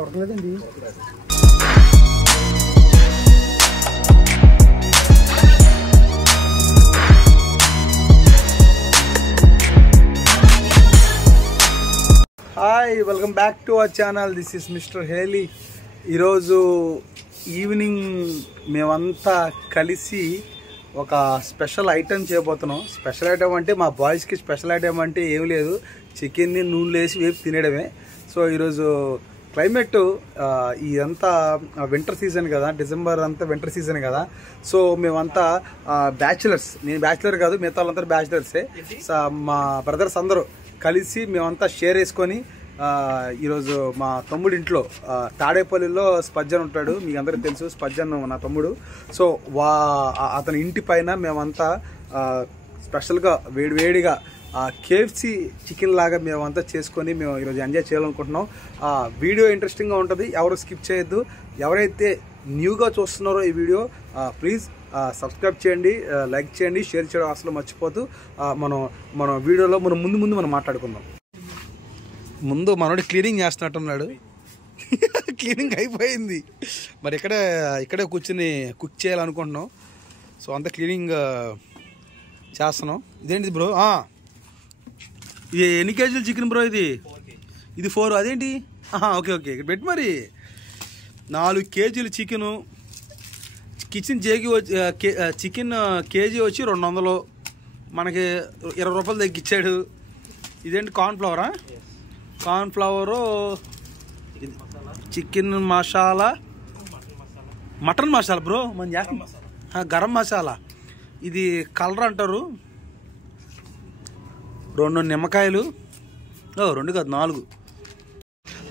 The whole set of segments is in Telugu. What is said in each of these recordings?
ఉడకలేదండి. Hi, welcome back to our channel. This is mister Haley. ఈరోజు ఈవినింగ్ మేమంతా కలిసి ఒక స్పెషల్ ఐటెం చేయబోతున్నాం. స్పెషల్ ఐటెం అంటే మా బాయ్స్కి స్పెషల్ ఐటెం అంటే ఏం లేదు, చికెన్ని నూనెలో వేసి వేపు తినేయడమే. సో ఈరోజు క్లైమేట్ ఇదంతా వింటర్ సీజన్ కదా, డిసెంబర్ అంతా వింటర్ సీజన్ కదా. సో మేమంతా బ్యాచిలర్స్, నేను బ్యాచిలర్ కాదు, మిగతా వాళ్ళంతా బ్యాచిలర్సే. మా బ్రదర్స్ అందరూ కలిసి మేమంతా షేర్ వేసుకొని ఈరోజు మా తమ్ముడి ఇంట్లో తాడేపల్లిలో స్పజ్జన్ ఉంటాడు, మీకు అందరికీ తెలుసు. స్పజ్జన్ నా తమ్ముడు. సో అతని ఇంటి పైన మేమంతా స్పెషల్గా వేడివేడిగా కేఎఫ్సి చికెన్ లాగా మేమంతా చేసుకొని మేము ఈరోజు ఎంజాయ్ చేయాలనుకుంటున్నాం. వీడియో ఇంట్రెస్టింగ్గా ఉంటుంది, ఎవరు స్కిప్ చేయొద్దు. ఎవరైతే న్యూగా చూస్తున్నారో ఈ వీడియో ప్లీజ్ సబ్స్క్రైబ్ చేయండి, లైక్ చేయండి, షేర్ చేయడం అసలు మర్చిపోతూ మన వీడియోలో ముందు మనం మాట్లాడుకుందాం. ముందు మనోడు క్లీనింగ్ చేస్తున్నట్టున్నాడు. క్లీనింగ్ అయిపోయింది, మరి ఇక్కడే కూర్చుని కుక్ చేయాలనుకుంటున్నాం. సో అంతా క్లీనింగ్ చేస్తున్నాం. ఇదేంటి బ్రో? ఇది ఎన్ని కేజీలు చికెన్ బ్రో? ఇది 4. అదేంటి? ఓకే ఇక్కడ పెట్టి మరి 4 కేజీలు చికెను. చికెన్ కేజీ వచ్చి 200, మనకి 20 రూపాయలు తగ్గించాడు. ఇదేంటి కార్న్ఫ్లవరా? Cornflour, chicken masala, mutton masala bro, garam masala, ఇది కలర్ అంటారు. 2 నిమ్మకాయలు, 2 కాదు 4.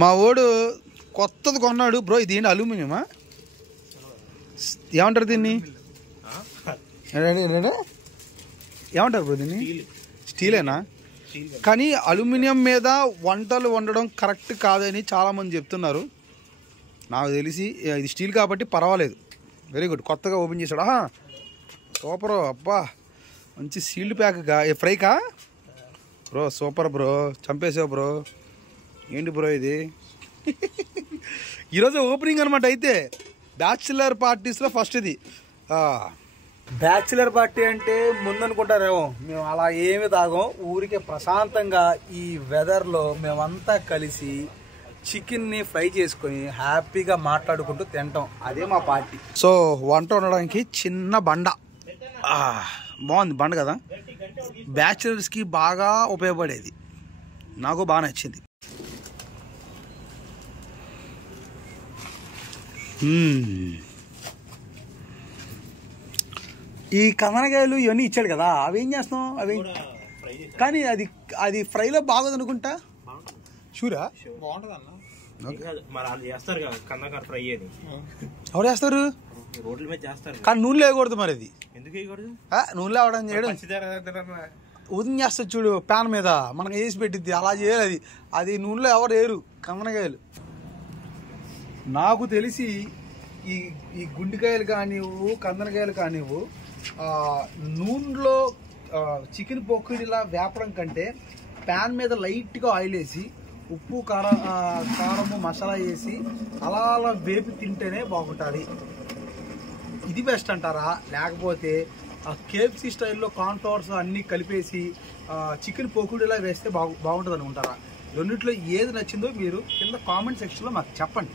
మా ఓడు కొత్తది కొన్నాడు బ్రో. ఇది ఏంటి, అల్యూమినియమా? ఏమంటారు దీన్ని? ఏమంటారు బ్రో దీన్ని? స్టీలేనా? కానీ అల్యూమినియం మీద వంటలు వండడం కరెక్ట్ కాదని చాలామంది చెప్తున్నారు. నాకు తెలిసి ఇది స్టీల్ కాబట్టి పర్వాలేదు. వెరీ గుడ్, కొత్తగా ఓపెన్ చేశాడు. సూపర్, అబ్బా మంచి సీల్డ్ ప్యాక్గా. ఫ్రైకా బ్రో? సూపర్ బ్రో, చంపేసావు బ్రో. ఏంటి బ్రో ఇది? ఈరోజు ఓపెనింగ్ అనమాట. అయితే బ్యాచిలర్ పార్టీస్లో ఫస్ట్ ఇది. బ్యాచిలర్ పార్టీ అంటే ముందనుకుంటారేమో, మేము అలా ఏమి తాగం. ఊరికే ప్రశాంతంగా ఈ వెదర్లో మేమంతా కలిసి చికెన్ని ఫ్రై చేసుకొని హ్యాపీగా మాట్లాడుకుంటూ తింటాం. అదే మా పార్టీ. సో వంట వండడానికి చిన్న బండ. బాగుంది బండ కదా, బ్యాచిలర్స్కి బాగా ఉపయోగపడేది. నాకు బాగా నచ్చింది. ఈ కమనకాయలు ఇవన్నీ ఇచ్చాడు కదా, అవి ఏం చేస్తాం? అవి కానీ అది ఫ్రైలో బాగోదు అనుకుంటా. షూరా? ఎవరు చేస్తారు? కానీ నూనెలో వేయకూడదు. మరి అది నూనెలో అవడం చేయడం ఉదయం చేస్తారు చూడు, ప్యాన్ మీద మనకు వేసి పెట్టిద్ది, అలా చేయాలి. అది నూనెలో ఎవరు వేయరు కమనకాయలు. నాకు తెలిసి ఈ గుండెకాయలు కానివ్వు, కందనకాయలు కానివ్వు, నూనెలో చికెన్ పొక్కుడిలా వేపడం కంటే ప్యాన్ మీద లైట్గా ఆయిల్ వేసి ఉప్పు కారము మసాలా వేసి అలా వేపి తింటేనే బాగుంటుంది. ఇది బెస్ట్ అంటారా? లేకపోతే కేఎఫ్సి స్టైల్లో కార్న్ఫ్లవర్స్ అన్నీ కలిపేసి చికెన్ పొక్కుడిలా వేస్తే బాగుంటుంది అనుకుంటారా? రెండిట్లో ఏది నచ్చిందో మీరు కింద కామెంట్ సెక్షన్లో మాకు చెప్పండి.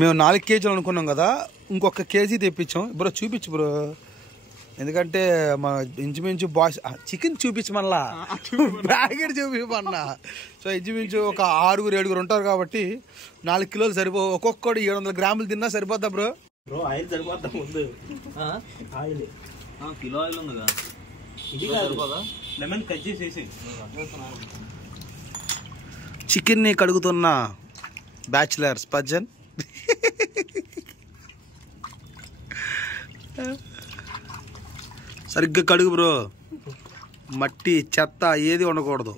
మేము 4 కేజీలు అనుకున్నాం కదా, ఇంకొక కేజీ తెప్పించాం. బ్రో చూపించు బ్రో, ఎందుకంటే మా ఇంచుమించు బాయ్స్ చికెన్ చూపించమల్లా, ప్యాకెట్ చూపించమన్నా. సో ఇంచుమించు ఒక 6-7 ఉంటారు కాబట్టి 4 కిలోలు సరిపో. ఒక్కొక్కటి 700 గ్రాములు తిన్నా సరిపోద్దా బ్రో? ఆయిల్ సరిపోద్దా? ముందు ఆయిల్ కిలో ఆయిల్ ఉంది కదా, ఇది సరిపోదా? లెమన్ కట్ చేసేసి చికెన్ని కడుగుతున్న బ్యాచిలర్ స్పజ్జన్. సరిగ్గా కడుగు బ్రో, మట్టి చెత్త ఏది ఉండకూడదు.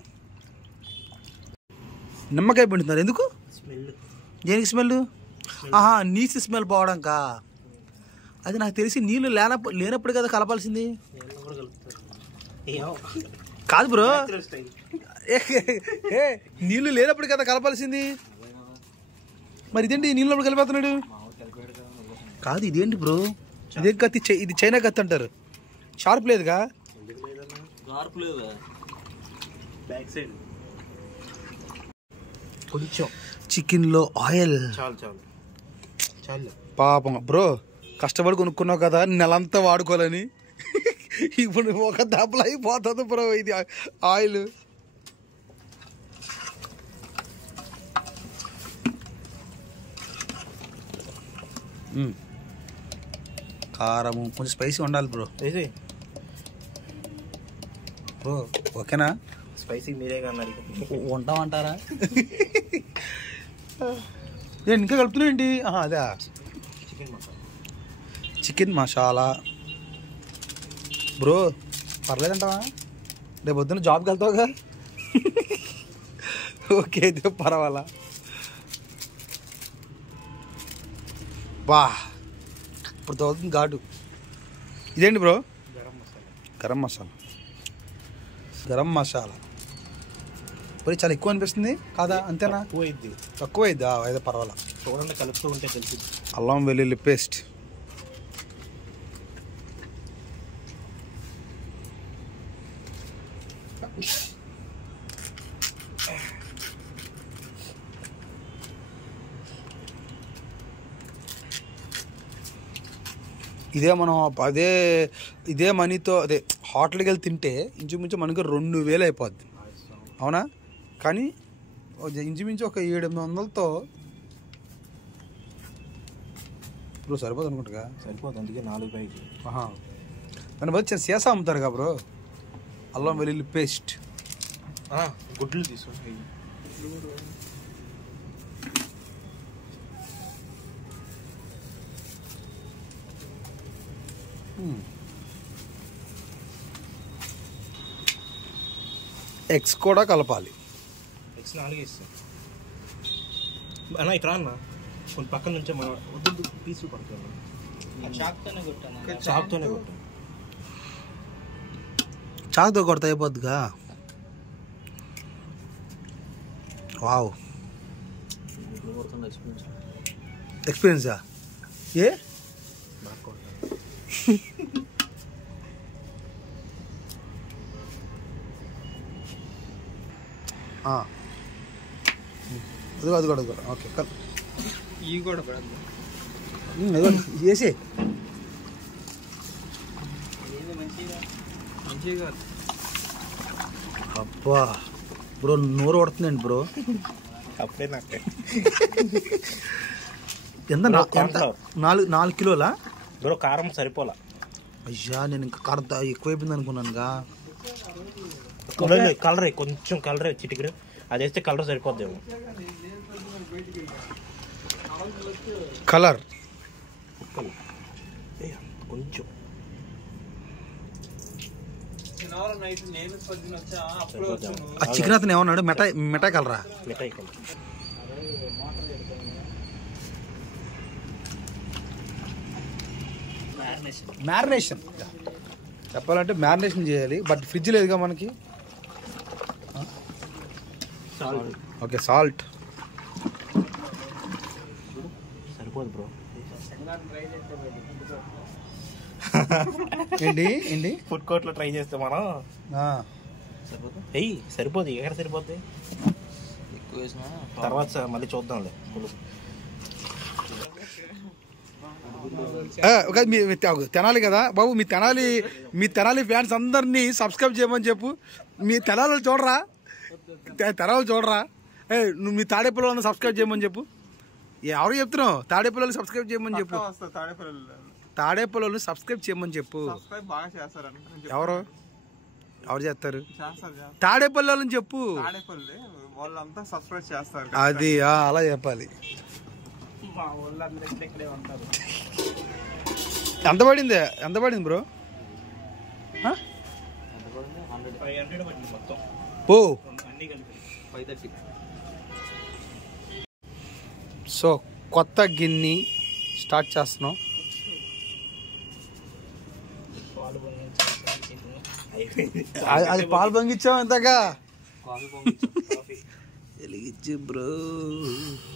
నిమ్మకాయ పిండుతున్నారు ఎందుకు? దేనికి స్మెల్? నీసి స్మెల్ పోవడంకా? అది నాకు తెలిసి నీళ్ళు లేనప్పుడు కదా కలపాల్సింది. కాదు బ్రో, నీళ్ళు లేనప్పుడు కదా కలపాల్సింది. మరి ఇదేంటి నీళ్ళప్పుడు కలిపేస్తున్నాడు? కాదు ఇదేంటి బ్రో, ఇదే కత్తి, ఇది చైనా కత్తి అంటారు. షార్ప్ లేదుగా. కొంచెం చికెన్ లో ఆయిల్ చాలు. పాపం బ్రో, కష్టపడి కొనుక్కున్నావు కదా నెలంతా వాడుకోవాలని. ఇప్పుడు ఒక దెబ్బలు అయిపోతుంది బ్రో ఇది ఆయిల్. కారము కొంచెం స్పైసీ ఉండాలి బ్రో. బ్రో ఓకేనా? స్పైసీ మీరే కానీ ఉంటామంటారా? ఇంకా కలుపుతున్నా ఏంటి? అదే చికెన్ మసాలా. బ్రో పర్లేదంటావా? రేపు పొద్దున్న జాబ్కి వెళ్తావుగా? ఓకే అయితే పర్వాలా. బా ఇప్పుడు తోగుతుంది ఘాటు. ఇదేంటి బ్రో? గరం మసాలా. మరి చాలా ఎక్కువ అనిపిస్తుంది కాదా? అంతేనా? తక్కువ అయిద్దా? అయితే పర్వాలా. చూడండి కలుపుతూ ఉంటే తెలిసి. అల్లం వెల్లుల్లి పేస్ట్. ఇదే మనం ఇదే మనీతో అదే హోటల్కి వెళ్ళి తింటే ఇంచుమించు మనకి 2000 అయిపోద్ది, అవునా? కానీ ఇంచుమించు ఒక 700-800తో బ్రో సరిపోదు అనుకుంటా. సరిపోదు, అందుకే 4 ప్యాకెట్లు. మన బదులు సీసా అమ్ముతారు కదా బ్రో, అల్లం వెల్లుల్లి పేస్ట్. గుడ్లు తీసుకోండి. ఎగ్స్ కూడా కలపాలి. ఎగ్స్ 4 ఇస్తాం అన్న. ఇక్కడ అన్న కొన్ని పక్కన నుంచే మన వద్దు పీసులు పడుతుంది. చాక్తోనే కొట్టాను. చాకుతో కొడతా అయిపోద్దిగా. వావ్, ఎక్స్పీరియన్సా? ఏ అది కూడా ఓకే. ఇవి కూడా వేసి అబ్బా బ్రో నోరు పడుతుందండి బ్రో. అప్పుడే నాకు ఎంత 4 కిలోలా బ్రో? కారం సరిపోలా. అయ్యా నేను ఇంకా కారం ఎక్కువైపోయింది అనుకున్నానుగా. కలర్ కొంచెం కలర్ చిటికెడు అది వేస్తే కలర్ సరిపోద్దేమో. కలర్ కొంచెం చికెన్ అతను ఏమన్నాడు? మిఠాయి కలరా? మిఠాయి కలర్. మ్యారినేషన్ చెప్పాలంటే మ్యారినేషన్ చేయాలి, బట్ ఫ్రిడ్జ్ లేదుగా మనకి. ఓకే సాల్ట్ సరిపోదు బ్రో. ఏంటి ఫుడ్ కోర్ట్ లో ట్రై చేస్తే మనం సరిపోదు. ఎక్కడ సరిపోద్ది? తర్వాత మళ్ళీ చూద్దాంలే. తెనాలి కదా బాబు, మీ తెనాలి ఫ్యాన్స్ అందరినీ సబ్స్క్రైబ్ చేయమని చెప్పు. మీ తెనాలి చూడరా, నువ్వు మీ తాడేపల్లి సబ్స్క్రైబ్ చేయమని చెప్పు. ఎవరు చెప్తున్నావు? తాడేపల్లి సబ్స్క్రైబ్ చేయమని చెప్పు. తాడేపల్లి సబ్స్క్రైబ్ చేయమని చెప్పు. ఎవరు చేస్తారు? తాడేపల్లి వాళ్ళని చెప్పు. అది అలా చెప్పాలి. ఎంత పడింది బ్రో? ఓ సో కొత్త గిన్నె స్టార్ట్ చేస్తున్నాం. అది పాలు పొంగిచ్చాం ఇంతగా. కాఫీ వెలిగించి బ్రో.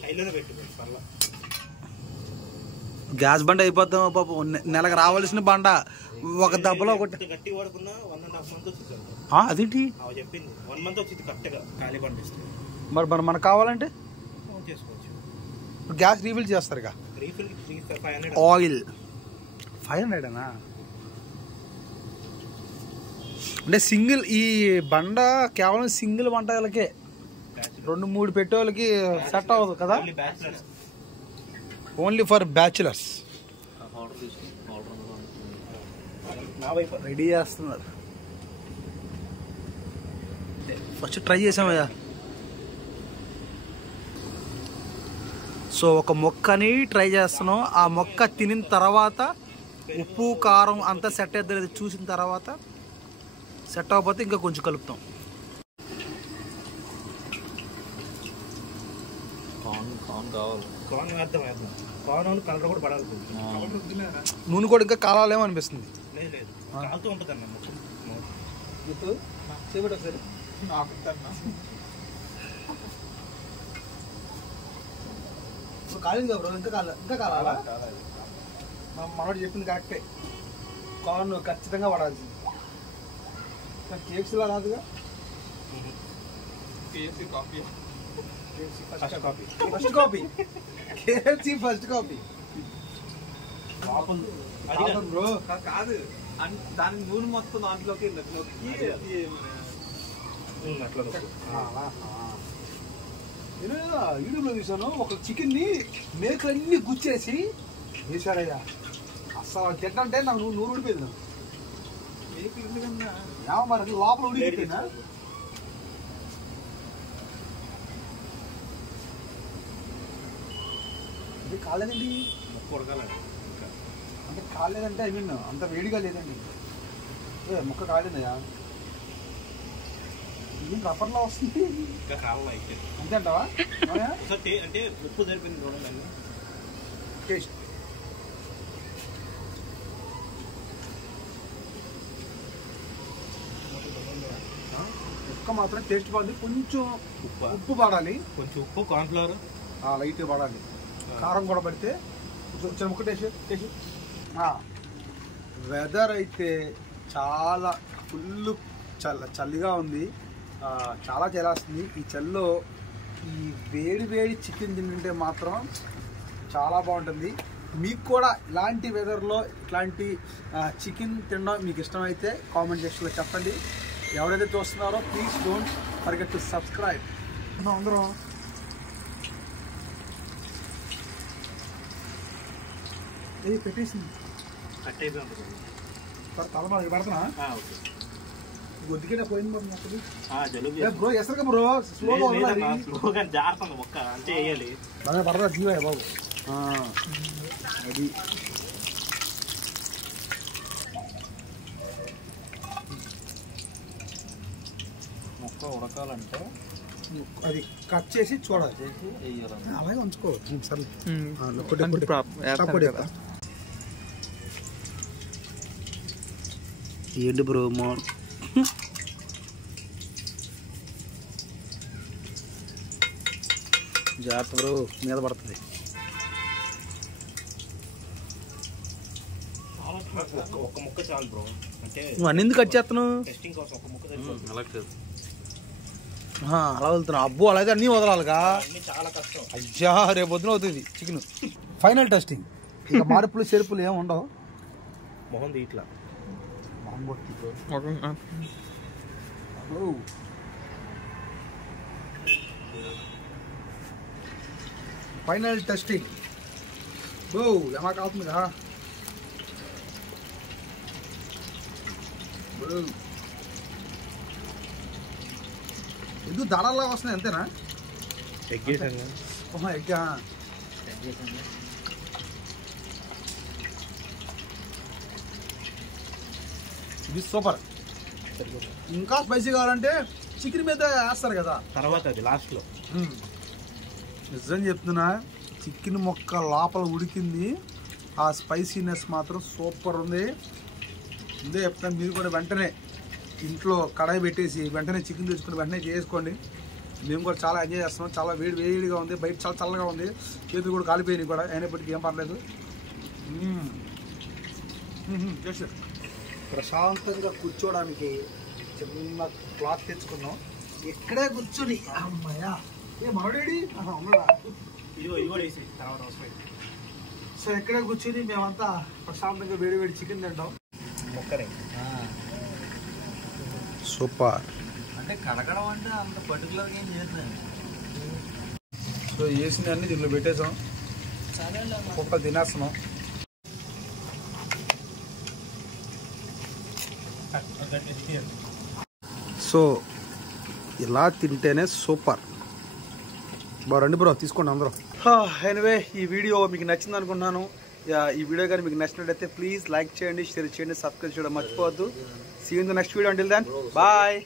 హైలోనే పెట్టుకోండి పర్లా. గ్యాస్ బండ అయిపోతాం పాపం. నెలకు రావాల్సిన బండ ఒక దెబ్బలో ఒకటి. గట్టి వాడుకున్నా 1.5 month వచ్చింది. అదేంటి చెప్పింది 1 month వచ్చింది కరెక్ట్గా ఖాళీ పంపిస్తుంది. మరి మనకు కావాలంటే చేసుకోవచ్చు. గ్యాస్ రీఫిల్ చేస్తారు ఇక. రీఫిల్ 500. ఆయిల్ 500 అంటే సింగిల్. ఈ బండ కేవలం సింగిల్ వంటలకే, 2-3 పెట్టేవాళ్ళకి సెట్ అవ్వదు కదా. Only for bachelors. రెడీ చేస్తున్నారు. ఫస్ట్ ట్రై చేసామయ్యా. సో ఒక మొక్కని ట్రై చేస్తున్నాం. ఆ మొక్క తినిన తర్వాత ఉప్పు కారం అంతా సెట్ అవుతుంది చూసిన తర్వాత, సెట్ అవ్వకపోతే ఇంకా కొంచెం కలుపుతాం. కలర్ కూడా పడాలి. నూనె కూడా ఇంకా కాలాలేమో అనిపిస్తుంది. లేదు కాలుతూ ఉంటుంది అన్న మొత్తం. కాలింది బ్రో. ఇంకా కాలాలా? మనోడు చెప్పింది కరెక్టే. కార్న్ ఖచ్చితంగా పడాల్సింది. కేఎఫ్సీలా రాదుగా. First copy KFC first copy bro. కాదు, దాని నూనె మొత్తం దాంట్లోకి నేను యూట్యూబ్లో చూసాను. ఒక చికెన్ ని మేకలన్నీ గుచ్చేసి వేసారయ్యా. అసలు తింటే నాకు నూరు ఊడిపోయింది. మరి లోపల ఉడికిపోయిందా? ఇది కాలేదండి. అంటే కాలేదంటే ఐ మీన్ అంత వేడిగా లేదండి. ముక్క కాలేదయ్యా. ఏం రబ్బర్లా వస్తుంది. అంతే అంటావా? అంటే ఉప్పు సరిపోయింది చూడండి. టేస్ట్ ముక్క మాత్రం టేస్ట్ బాగుంది. కొంచెం ఉప్పు పడాలి. కొంచెం ఉప్పు, కార్న్ఫ్లవర్ లైట్గా పడాలి. కారం కూడా పడితే కొంచెం ముక్క టేస్ట్. వెదర్ అయితే చాలా ఫుల్ చలిగా ఉంది. చాలా చలేస్తుంది. ఈ చలిలో ఈ వేడి చికెన్ తింటుంటే మాత్రం చాలా బాగుంటుంది. మీకు కూడా ఇలాంటి వెదర్లో ఇట్లాంటి చికెన్ తినడం మీకు ఇష్టమైతే కామెంట్ సెక్షన్లో చెప్పండి. ఎవరైతే చూస్తున్నారో please don't forget to subscribe. అందరం ఇది పెట్టేసింది. కట్ అయిపోయి తలమా పెడుతున్నా. గొద్దికేట పోయింది జలుబు ఎసరుగా బ్రో. స్లోగా జాగ్రత్త మొక్క అంతే వేయాలి. పడదా జీవయ్య బాబు. అది మొక్క ఉడకాలంటే అది కట్ చేసి చూడాలి. అలాగే ఉంచుకో. సరే ఏంటి బ్రో జాగ్రత్త బ్రో, మీద పడుతుంది. ఒక ముక్క చాలు బ్రో. అంటే నువ్వు అన్ని ఎందుకు కట్ చేస్తున్నావు? టెస్టింగ్ కోసం ఒక ముక్క సరిపోతుంది. అలా వెళ్తున్నావు. అబ్బో అలాగే అన్నీ వదలాలిగా. చాలా కష్టం. అయ్యా రేపు పొద్దున అవుతుంది చికెన్. Final testing. ఇక మార్పులు చెరుపులు ఏమి ఉండవు. మొహం ఇట్లా ఫైనల్ టెస్టింగ్. బో ఏమా కావుతుందిగా. ఎందుకు దడల్లాగా వస్తున్నాయి అంతేనా? ఎగ్ ఇది సూపర్. ఇంకా స్పైసీ కావాలంటే చికెన్ మీద వేస్తారు కదా తర్వాత, అది లాస్ట్లో. నిజం చెప్తున్నా, చికెన్ మొక్క లోపల ఉడికింది. ఆ స్పైసీనెస్ మాత్రం సూపర్ ఉంది. ముందే చెప్తాను, మీరు కూడా వెంటనే ఇంట్లో కడాయి పెట్టేసి వెంటనే చికెన్ తెచ్చుకుని వెంటనే చేసుకోండి. మేము కూడా చాలా ఎంజాయ్ చేస్తున్నాం. చాలా వేడిగా ఉంది, బయట చాలా చల్లగా ఉంది, చేతులు కూడా కాలిపోయినాయి కూడా, అయినప్పటికీ ఏం పర్లేదు. ప్రశాంతంగా కూర్చోవడానికి చిన్న క్లాత్ తెచ్చుకున్నాం. ఇక్కడే కూర్చొని అమ్మాయ్యా ఏ మనోడేడి సో ఇక్కడే కూర్చొని మేమంతా ప్రశాంతంగా వేడి చికెన్ తింటాం. సూపర్. అంటే కడగడం అంటే అంత పర్టికులర్గా ఏం చేస్తాను. సో వేసిన అన్ని దీనిలో పెట్టేసాం, ఒక్క తినేస్తున్నాం. సో ఇలా తింటేనే సూపర్. రండి బ్రో, తీసుకోండి అందరూ. ఎనివే ఈ వీడియో మీకు నచ్చింది అనుకుంటున్నాను. ఈ వీడియో కానీ మీకు నచ్చినట్లయితే ప్లీజ్ లైక్ చేయండి, షేర్ చేయండి, సబ్స్క్రైబ్ చేయడం మర్చిపోవద్దు. See you in the next video. Until then bye.